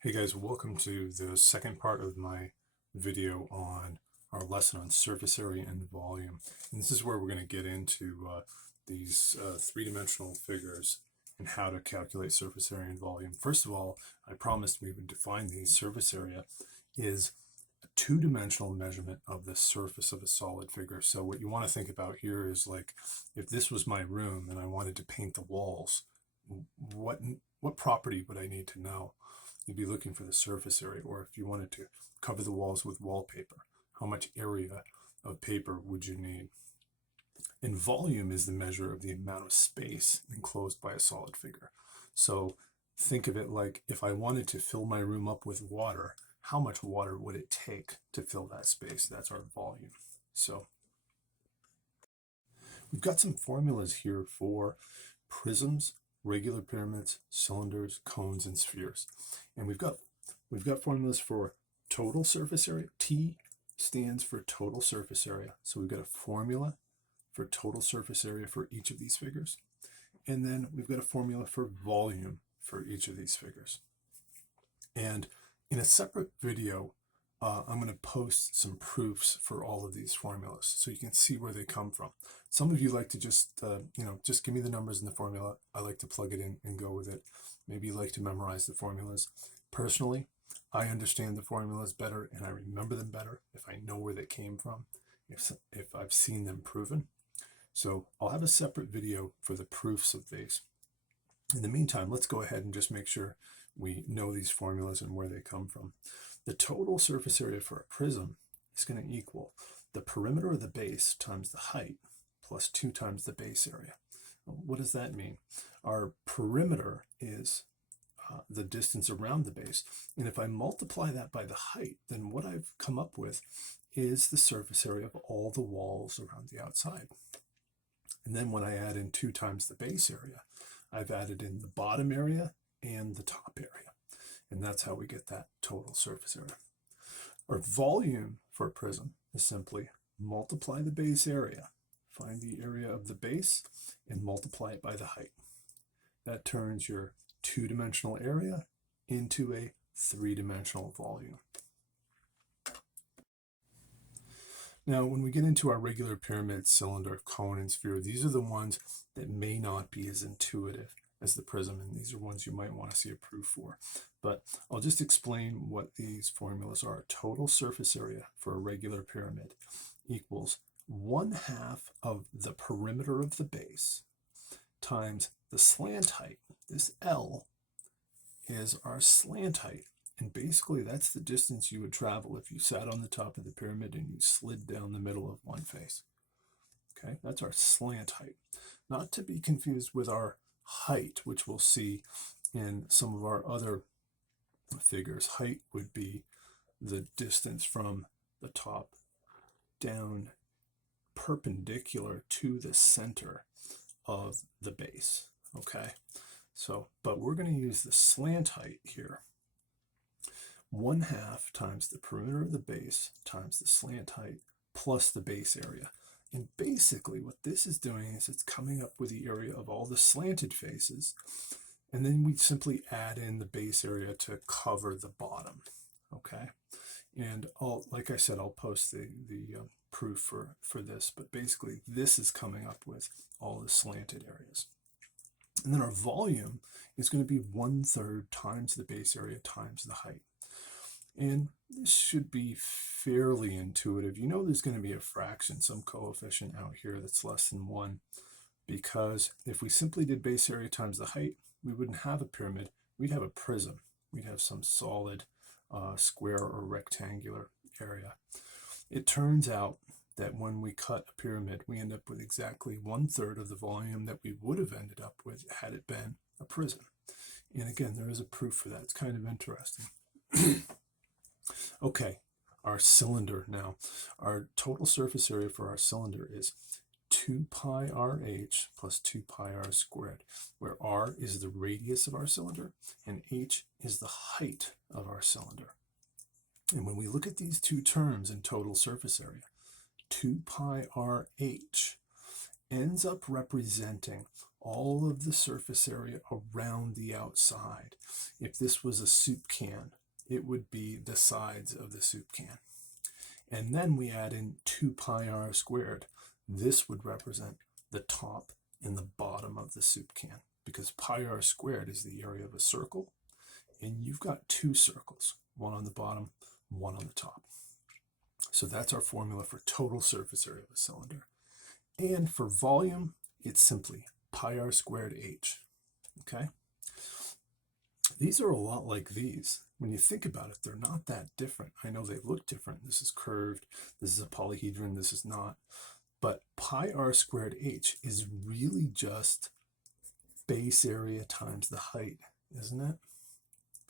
Hey guys, welcome to the second part of my video on our lesson on surface area and volume. And this is where we're going to get into these three-dimensional figures and how to calculate surface area and volume. First of all, I promised we would define these. Surface area is a two-dimensional measurement of the surface of a solid figure. So what you want to think about here is like, if this was my room and I wanted to paint the walls, what property would I need to know? You'd be looking for the surface area, or if you wanted to cover the walls with wallpaper, how much area of paper would you need? And volume is the measure of the amount of space enclosed by a solid figure. So think of it like if I wanted to fill my room up with water, how much water would it take to fill that space? That's our volume. So we've got some formulas here for prisms, regular pyramids, cylinders, cones, and spheres. And we've got formulas for total surface area. T stands for total surface area. So we've got a formula for total surface area for each of these figures. And then we've got a formula for volume for each of these figures. And in a separate video, I'm going to post some proofs for all of these formulas so you can see where they come from. Some of you like to just give me the numbers in the formula. I like to plug it in and go with it. Maybe you like to memorize the formulas. Personally, I understand the formulas better and I remember them better if I know where they came from, if I've seen them proven. So I'll have a separate video for the proofs of these. In the meantime, let's go ahead and just make sure we know these formulas and where they come from. The total surface area for a prism is going to equal the perimeter of the base times the height plus 2 times the base area. What does that mean? Our perimeter is the distance around the base. And if I multiply that by the height, then what I've come up with is the surface area of all the walls around the outside. And then when I add in 2 times the base area, I've added in the bottom area and the top area. And that's how we get that total surface area. Our volume for a prism is simply multiply the base area, find the area of the base, and multiply it by the height. That turns your two-dimensional area into a three-dimensional volume. Now, when we get into our regular pyramid, cylinder, cone, and sphere, these are the ones that may not be as intuitive as the prism, and these are ones you might want to see a proof for. But I'll just explain what these formulas are. Total surface area for a regular pyramid equals 1/2 of the perimeter of the base times the slant height. This L is our slant height. And basically, that's the distance you would travel if you sat on the top of the pyramid and you slid down the middle of one face. Okay, that's our slant height. Not to be confused with our height, which we'll see in some of our other figures. Height would be the distance from the top down perpendicular to the center of the base. Okay, so, but we're going to use the slant height here. 1/2 times the perimeter of the base times the slant height plus the base area. And basically what this is doing is it's coming up with the area of all the slanted faces, and then we simply add in the base area to cover the bottom. Okay, and like I said, I'll post the proof for this, but basically this is coming up with all the slanted areas. And then our volume is going to be 1/3 times the base area times the height. And this should be fairly intuitive. You know there's going to be a fraction, some coefficient out here that's less than 1, because if we simply did base area times the height, we wouldn't have a pyramid. We'd have a prism. We'd have some solid square or rectangular area. It turns out that when we cut a pyramid, we end up with exactly 1/3 of the volume that we would have ended up with had it been a prism. And again, there is a proof for that. It's kind of interesting. Okay, our cylinder now. Our total surface area for our cylinder is 2 pi RH plus 2 pi r squared, where r is the radius of our cylinder and h is the height of our cylinder. And when we look at these two terms in total surface area, 2 pi RH ends up representing all of the surface area around the outside. If this was a soup can, it would be the sides of the soup can. And then we add in 2 pi r squared. This would represent the top and the bottom of the soup can, because pi r squared is the area of a circle, and you've got 2 circles, one on the bottom, one on the top. So that's our formula for total surface area of a cylinder. And for volume, it's simply pi r squared h, okay? These are a lot like these. When you think about it, they're not that different. I know they look different. This is curved, this is a polyhedron, this is not. But pi r squared h is really just base area times the height, isn't it?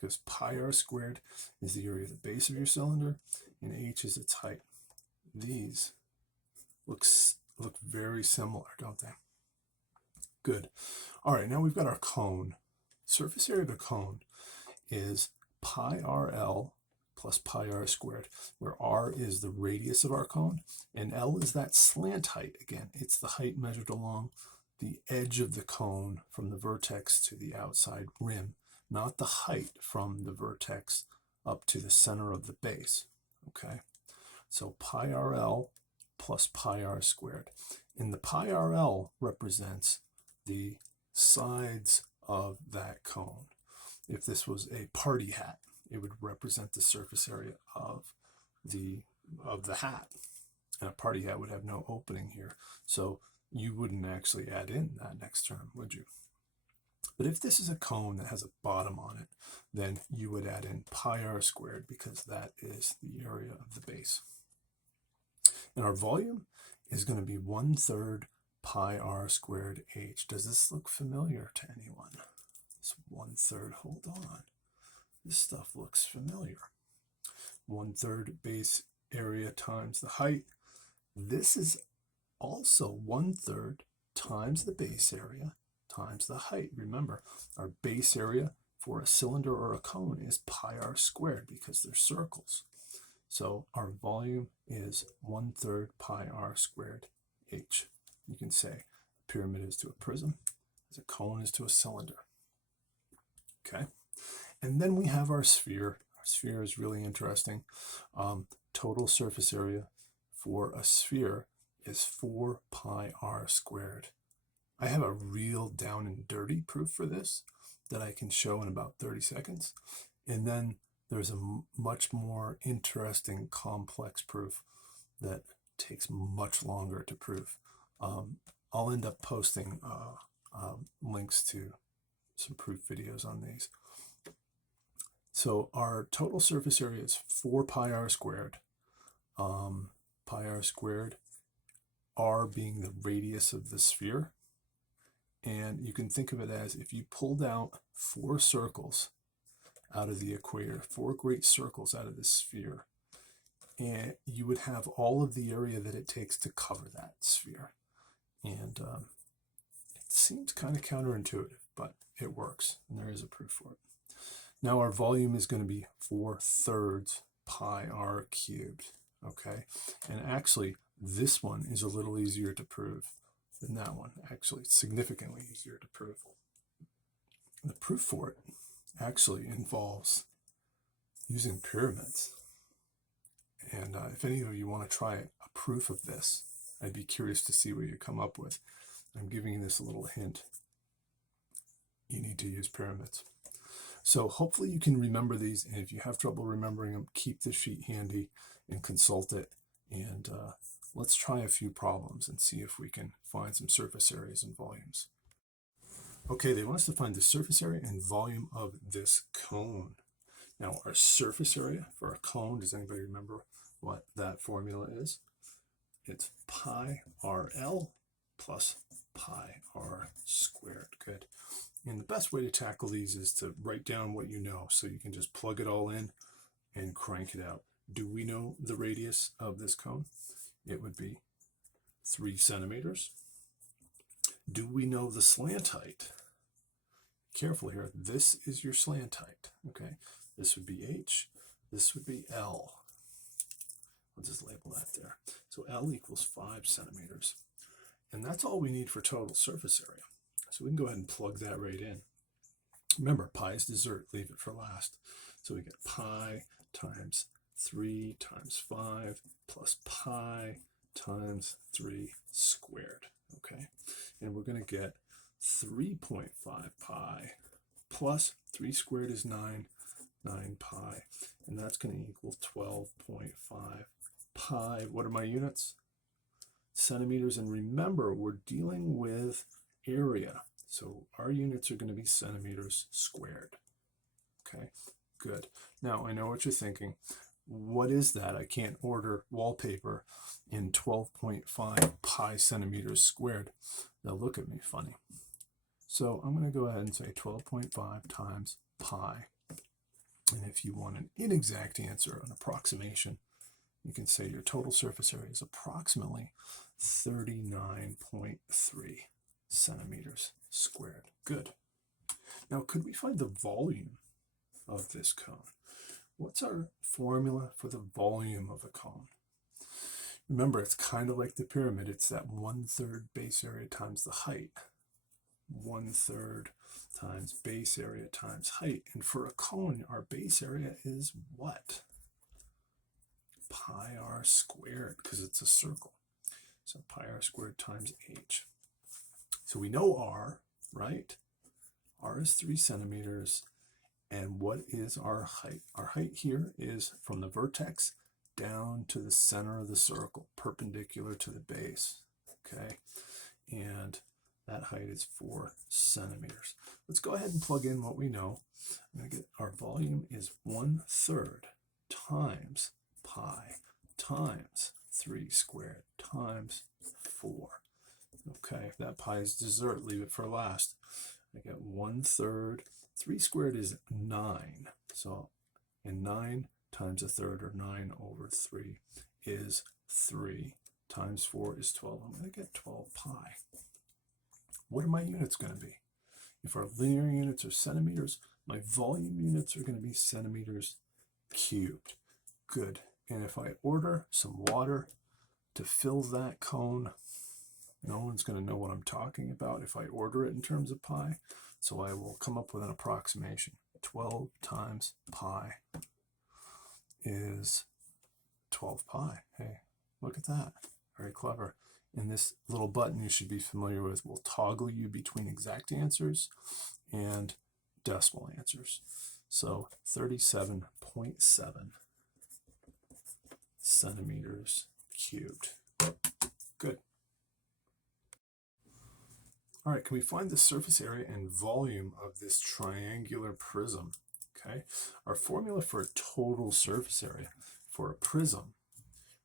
Because pi r squared is the area of the base of your cylinder, and h is its height. These look very similar, don't they? Good. All right, now we've got our cone. Surface area of a cone is pi rl plus pi r squared, where r is the radius of our cone, and l is that slant height. Again, it's the height measured along the edge of the cone from the vertex to the outside rim, not the height from the vertex up to the center of the base, okay? So pi rl plus pi r squared. And the pi rl represents the sides of that cone. If this was a party hat, it would represent the surface area of the hat. And a party hat would have no opening here. So you wouldn't actually add in that next term, would you? But if this is a cone that has a bottom on it, then you would add in pi r squared, because that is the area of the base. And our volume is going to be 1/3 pi r squared h. Does this look familiar to anyone? It's 1/3, hold on. This stuff looks familiar. 1/3 base area times the height. This is also 1/3 times the base area times the height. Remember, our base area for a cylinder or a cone is pi r squared because they're circles. So our volume is 1/3 pi r squared h. You can say a pyramid is to a prism, as a cone is to a cylinder. Okay, and then we have our sphere. Our sphere is really interesting. Total surface area for a sphere is 4 pi r squared. I have a real down and dirty proof for this that I can show in about 30 seconds. And then there's a much more interesting complex proof that takes much longer to prove. I'll end up posting links to some proof videos on these. So our total surface area is 4 pi r squared. Pi r squared, r being the radius of the sphere. And you can think of it as if you pulled out 4 circles out of the equator, 4 great circles out of the sphere, and you would have all of the area that it takes to cover that sphere. And it seems kind of counterintuitive, but it works, and there is a proof for it. Now our volume is going to be 4/3 pi r cubed, okay? And actually, this one is a little easier to prove than that one. Actually, it's significantly easier to prove. The proof for it actually involves using pyramids. And if any of you want to try a proof of this, I'd be curious to see what you come up with. I'm giving you this a little hint. You need to use pyramids. So hopefully you can remember these, and if you have trouble remembering them, keep the sheet handy and consult it. And let's try a few problems and see if we can find some surface areas and volumes. Okay, they want us to find the surface area and volume of this cone. Now our surface area for a cone, does anybody remember what that formula is? It's pi rl plus pi r squared. Good. And the best way to tackle these is to write down what you know, so you can just plug it all in and crank it out. Do we know the radius of this cone? It would be 3 centimeters. Do we know the slant height? Careful here, this is your slant height, okay? This would be h, this would be l. I'll just label that there. So L equals 5 centimeters. And that's all we need for total surface area. So we can go ahead and plug that right in. Remember, pi is dessert, leave it for last. So we get pi times 3 times 5 plus pi times 3 squared, okay? And we're going to get 3.5 pi plus 3 squared is 9 pi, and that's going to equal 12.5 pi. What are my units? Centimeters, and remember, we're dealing with area, so our units are going to be centimeters squared. Okay, good. Now, I know what you're thinking. What is that? I can't order wallpaper in 12.5 pi centimeters squared. They'll look at me funny. So I'm going to go ahead and say 12.5 times pi. And if you want an inexact answer, an approximation, you can say your total surface area is approximately 39.3 centimeters squared. Good. Now, could we find the volume of this cone? What's our formula for the volume of a cone? Remember, it's kind of like the pyramid. It's that 1/3 base area times the height. 1/3 times base area times height. And for a cone, our base area is what? Pi r squared, because it's a circle. So pi r squared times h. So we know r, right? R is 3 centimeters. And what is our height? Our height here is from the vertex down to the center of the circle, perpendicular to the base, okay? And that height is 4 centimeters. Let's go ahead and plug in what we know. I'm going to get our volume is 1/3 times pi times 3 squared times 4. Okay, if that pi is dessert, leave it for last. I get 1/3. 3 squared is 9. So, and 9 times 1/3, or 9 over 3, is 3. Times 4 is 12. I'm going to get 12 pi. What are my units going to be? If our linear units are centimeters, my volume units are going to be centimeters cubed. Good. And if I order some water to fill that cone, no one's going to know what I'm talking about if I order it in terms of pi. So I will come up with an approximation. 12 times pi is 12 pi. Hey, look at that. Very clever. And this little button you should be familiar with will toggle you between exact answers and decimal answers. So 37.7 centimeters cubed. Good. All right, can we find the surface area and volume of this triangular prism? Okay, our formula for a total surface area for a prism,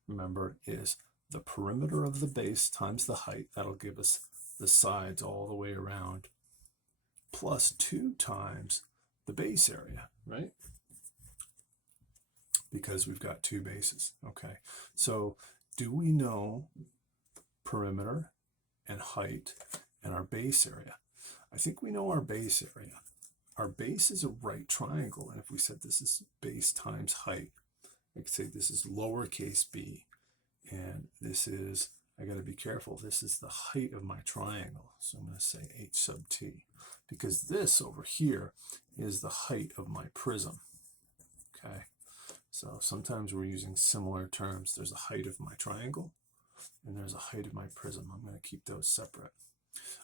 remember, is the perimeter of the base times the height. That'll give us the sides all the way around, plus 2 times the base area, right? Because we've got 2 bases. Okay, so do we know perimeter and height and our base area? I think we know our base area. Our base is a right triangle, and if we said this is base times height, I could say this is lowercase b, and this is, I got to be careful, this is the height of my triangle. So I'm going to say h sub t, because this over here is the height of my prism. Okay, so sometimes we're using similar terms. There's a height of my triangle, and there's a height of my prism. I'm going to keep those separate.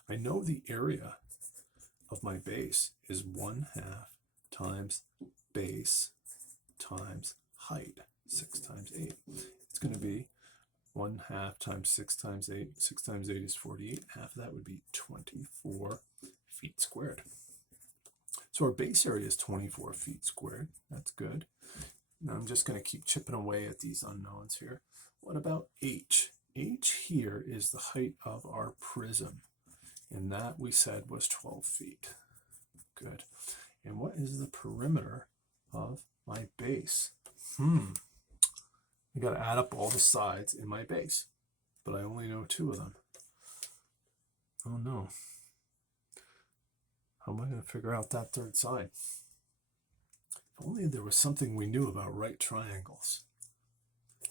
I know the area of my base is 1/2 times base times height, 6 times 8. It's going to be 1/2 times 6 times 8. 6 times 8 is 48. Half of that would be 24 feet squared. So our base area is 24 feet squared. That's good. Now I'm just going to keep chipping away at these unknowns here. What about h? H here is the height of our prism, and that we said was 12 feet. Good. And what is the perimeter of my base? I got to add up all the sides in my base, but I only know 2 of them. Oh no. How am I going to figure out that 3rd side? If only there was something we knew about right triangles.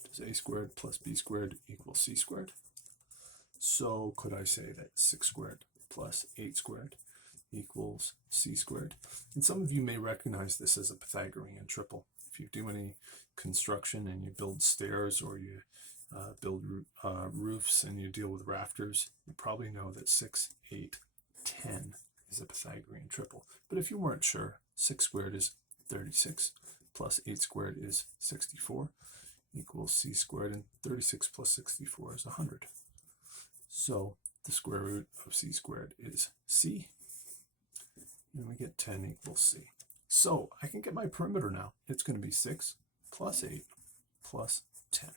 Does a squared plus b squared equal c squared? So could I say that 6 squared plus 8 squared equals c squared. And some of you may recognize this as a Pythagorean triple. If you do any construction and you build stairs, or you build roofs and you deal with rafters, you probably know that 6, 8, 10 is a Pythagorean triple. But if you weren't sure, 6 squared is 36 plus 8 squared is 64 equals c squared, and 36 plus 64 is 100. So the square root of c squared is c, and we get 10 equals c. So I can get my perimeter now. It's going to be 6 plus 8 plus 10.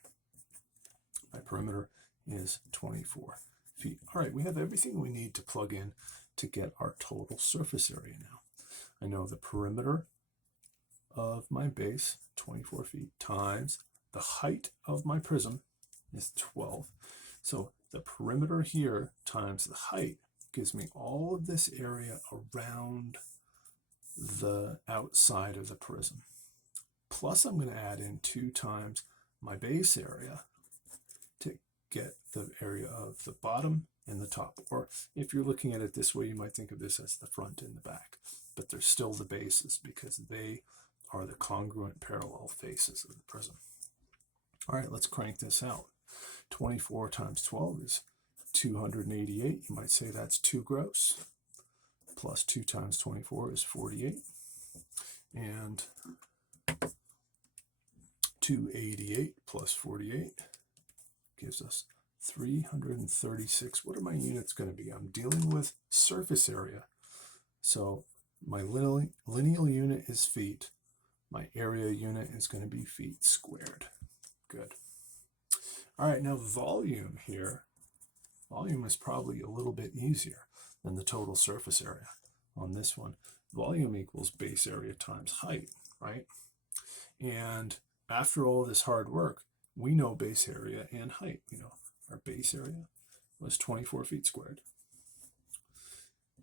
My perimeter is 24 feet. All right, we have everything we need to plug in to get our total surface area now. I know the perimeter of my base, 24 feet, times the height of my prism is 12. So the perimeter here times the height gives me all of this area around the outside of the prism. Plus I'm going to add in 2 times my base area to get the area of the bottom and the top. Or if you're looking at it this way, you might think of this as the front and the back, but they're still the bases because they are the congruent parallel faces of the prism. All right, let's crank this out. 24 times 12 is 288. You might say that's too gross. Plus 2 times 24 is 48. And 288 plus 48 gives us 336. What are my units going to be? I'm dealing with surface area. So my lineal unit is feet. My area unit is going to be feet squared. Good. All right, now volume here. Volume is probably a little bit easier than the total surface area on this one. Volume equals base area times height, right? And after all this hard work, we know base area and height. We know our base area was 24 feet squared.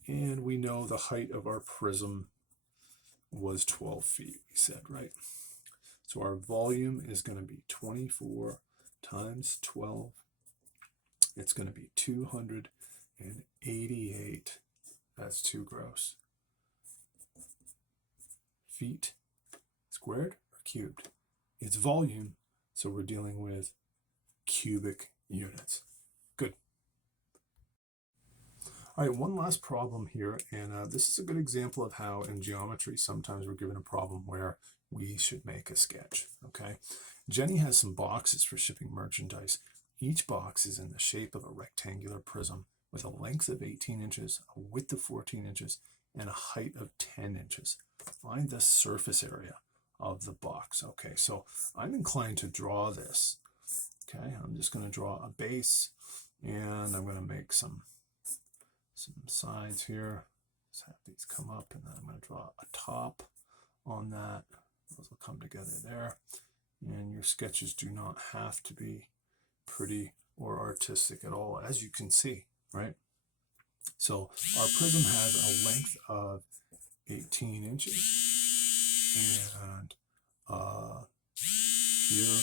And we know the height of our prism was 12 feet, we said, right? So our volume is going to be 24 times 12. It's going to be 288. That's too gross. Feet squared or cubed? It's volume, so we're dealing with cubic units. Good. All right, one last problem here, and this is a good example of how in geometry sometimes we're given a problem where we should make a sketch, okay? Jenny has some boxes for shipping merchandise. Each box is in the shape of a rectangular prism with a length of 18 inches, a width of 14 inches, and a height of 10 inches. Find the surface area of the box. Okay, so I'm inclined to draw this. Okay, I'm just going to draw a base, and I'm going to make some sides here. Just have these come up, and then I'm going to draw a top on that. Those will come together there. And your sketches do not have to be pretty or artistic at all, as you can see, right? So our prism has a length of 18 inches, and here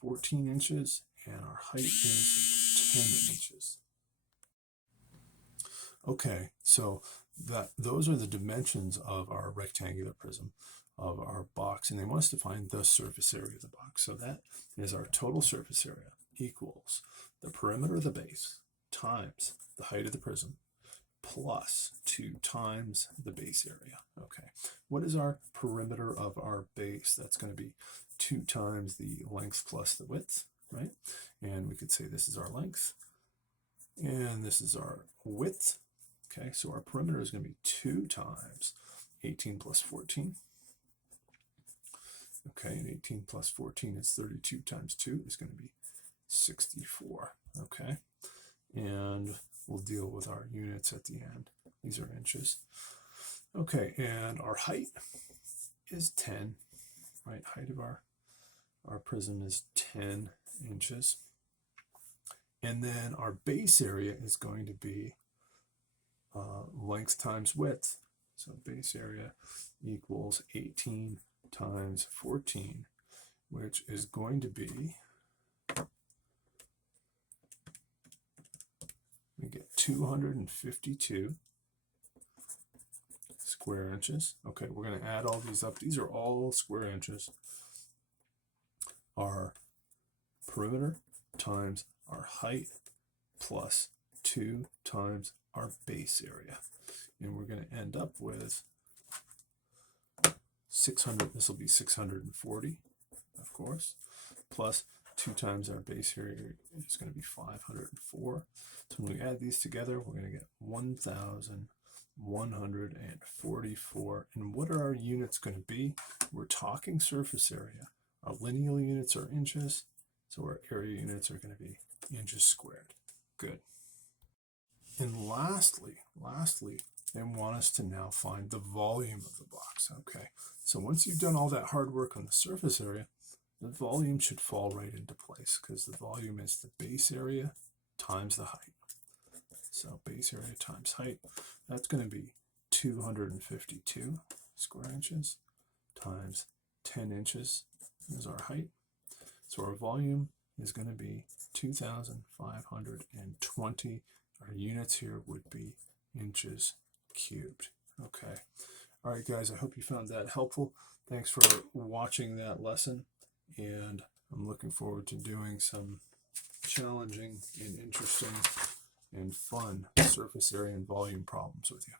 14 inches, and our height is 10 inches. Okay, so those are the dimensions of our rectangular prism, of our box, and they want us to find the surface area of the box. So that is our total surface area equals the perimeter of the base times the height of the prism plus 2 times the base area. Okay, what is our perimeter of our base? That's going to be 2 times the length plus the width, right? And we could say this is our length, and this is our width. Okay, so our perimeter is going to be 2 times 18 plus 14. Okay, and 18 plus 14 is 32 times 2 is going to be 64. Okay, and we'll deal with our units at the end. These are inches. Okay, and our height is 10, right? Height of our prism is 10 inches. And then our base area is going to be length times width. So base area equals 18 times 14, which is going to be we get 252 square inches. Okay, we're going to add all these up. These are all square inches. Our perimeter times our height plus 2 times our base area. And we're going to end up with 600, this will be 640, of course, plus 2 times our base area is going to be 504. So when we add these together, we're going to get 1,144. And what are our units going to be? We're talking surface area. Our lineal units are inches, so our area units are going to be inches squared. Good. And lastly, they want us to now find the volume of the box. Okay, so once you've done all that hard work on the surface area, the volume should fall right into place, because the volume is the base area times the height. So base area times height, that's going to be 252 square inches times 10 inches is our height. So our volume is going to be 2,520. Our units here would be inches cubed. Okay. All right, guys, I hope you found that helpful. Thanks for watching that lesson, and I'm looking forward to doing some challenging and interesting and fun surface area and volume problems with you.